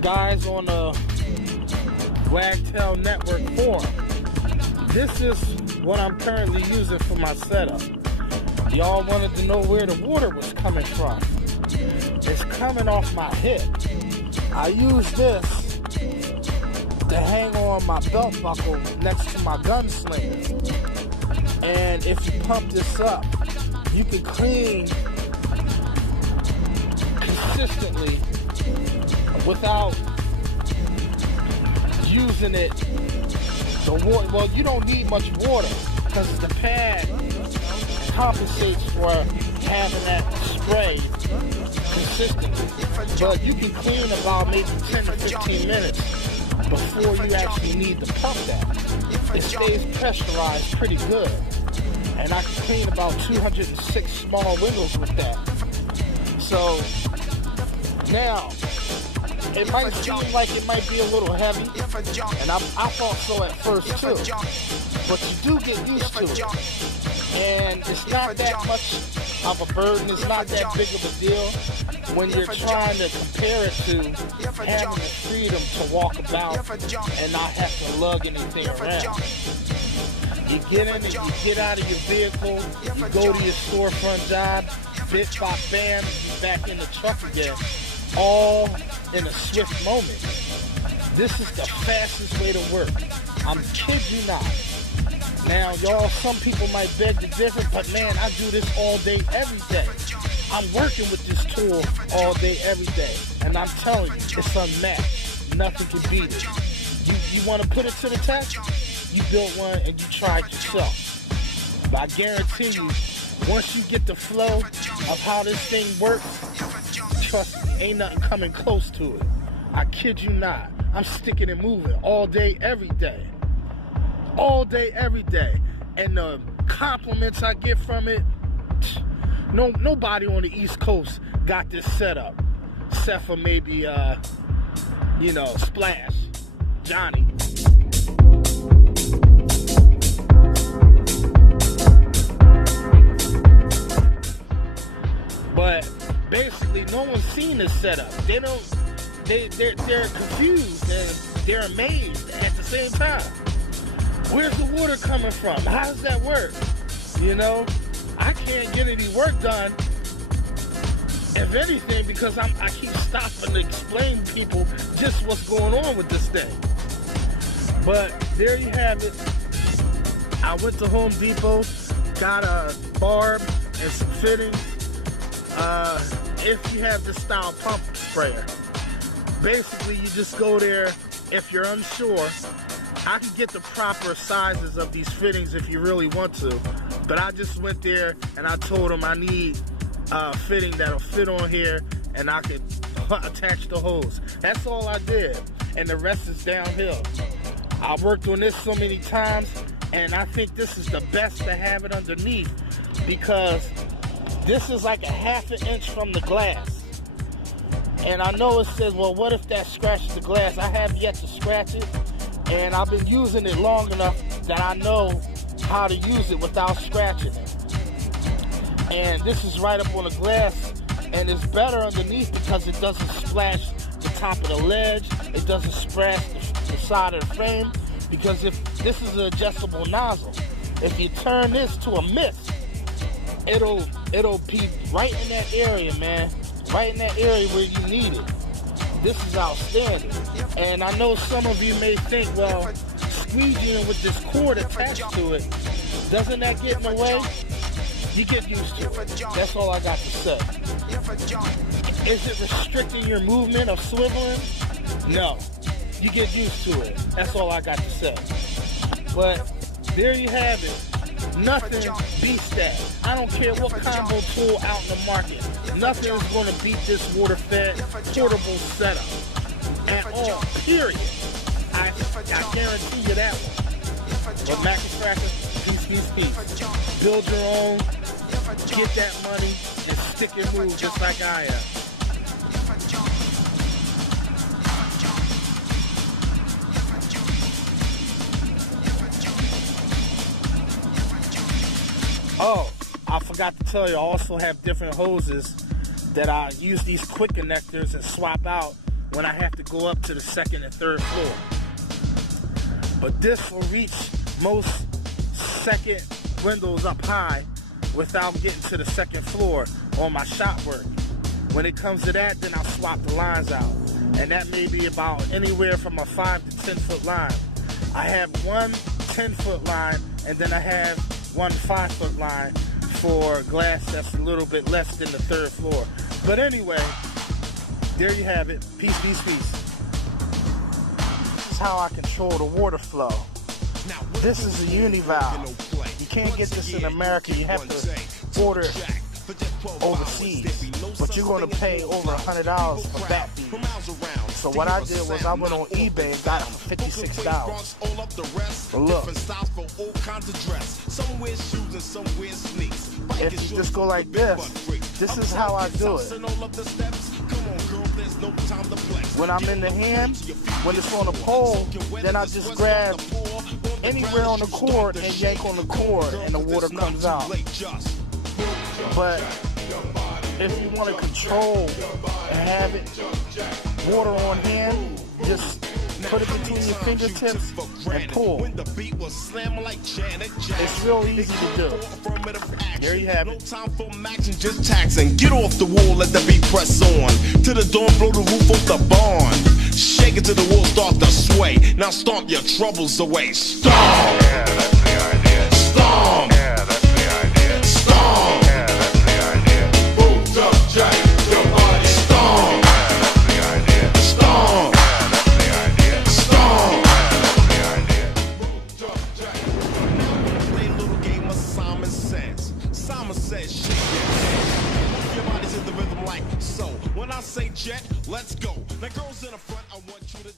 guys on the Wagtail network forum. This is what I'm currently using for my setup. Y'all wanted to know where the water was coming from. It's coming off my hip. I use this to hang on my belt buckle next to my gunslinger. And if you pump this up, you can clean consistently without using it. The water, well, you don't need much water because the pad compensates for having that spray consistently. But you can clean about maybe 10 to 15 minutes before you actually need to pump that. It stays pressurized pretty good. And I can clean about 206 small windows with that. So now, it might seem like it might be a little heavy, and I thought so at first too, but you do get used to it, and it's not that much of a burden, it's not that big of a deal when you're trying to compare it to having the freedom to walk about and not have to lug anything around. You get in and you get out of your vehicle, you go to your storefront job, bit by bam, you're back in the truck again, all in a swift moment. This is the fastest way to work. I'm kid you not. Now, y'all, some people might beg to differ, but man, I do this all day, every day. I'm working with this tool all day, every day. And I'm telling you, it's unmatched. Nothing can beat it. You want to put it to the test? You build one and you try it yourself. But I guarantee you, once you get the flow of how this thing works, trust me, ain't nothing coming close to it. I kid you not. I'm sticking and moving all day, every day. All day, every day. And the compliments I get from it, nobody on the East Coast got this set up. Except for maybe, Splash, Johnny. But basically, no one's seen this setup. They're confused and they're amazed at the same time. Where's the water coming from? How does that work? I can't get any work done, if anything, because I keep stopping to explain to people just what's going on with this thing. But there you have it. I went to Home Depot, got a barb and some fittings. If you have this style pump sprayer, basically you just go there. If you're unsure, I can get the proper sizes of these fittings if you really want to, but I just went there and I told them I need a fitting that'll fit on here and I could attach the hose. That's all I did, and the rest is downhill. I worked on this so many times, and I think this is the best to have it underneath, because this is like a ½ an inch from the glass. And I know it says, well, what if that scratches the glass? I have yet to scratch it, and I've been using it long enough that I know how to use it without scratching it. And this is right up on the glass, and it's better underneath because it doesn't splash the top of the ledge, it doesn't splash the side of the frame, because if this is an adjustable nozzle, if you turn this to a mist, it'll be right in that area, man. Right in that area where you need it. This is outstanding. And I know some of you may think, well, squeegeeing with this cord attached to it, doesn't that get in the way? You get used to it. That's all I got to say. Is it restricting your movement of swiveling? No. You get used to it. That's all I got to say. But there you have it. Nothing beats that. I don't care what combo tool out in the market. Nothing is going to beat this WaterFed portable setup at all, period. I guarantee you that one. But Mac and Cracker, peace. Build your own, get that money, and stick and move just like I am. Oh, I forgot to tell you, I also have different hoses that I use these quick connectors and swap out when I have to go up to the second and third floor. But this will reach most second windows up high without getting to the second floor on my shop work. When it comes to that, then I'll swap the lines out. And that may be about anywhere from a 5 to 10 foot line. I have one 10-foot line, and then I have one 5-foot line for glass that's a little bit less than the third floor. But anyway, there you have it. Peace, peace, peace. This is how I control the water flow. This is a univalve. You can't get this in America. You have to order it overseas, but you're going to pay over $100 for bat feed. So what I did was I went on eBay and got it for $56. But look, if you just go like this is how I do it. When I'm in the hand, when it's on the pole, then I just grab anywhere on the cord and yank on the cord and the water comes out. But if you want to control and have it water on hand, just put it between your fingertips and pull. It's real easy to do. There you have it. Just tax and get off the wall, let the beat press on. To the dawn, blow the roof off the barn. Shake it till the wall start to sway. Now stomp your troubles away. Stomp! Yeah, that's the idea. Stomp! Yeah, that's the idea. Stomp! Yeah, that's the idea. Boot up, jack your body. Stomp! Yeah, that's the idea. Stomp! Yeah, that's the idea. Stomp! Yeah, that's the idea. Boot up, jack. Now we play a little game of Simon Says. Simon says, shake your head. Move your body to the rhythm like so. When I say jet, let's go. Now girls in the front, I want you to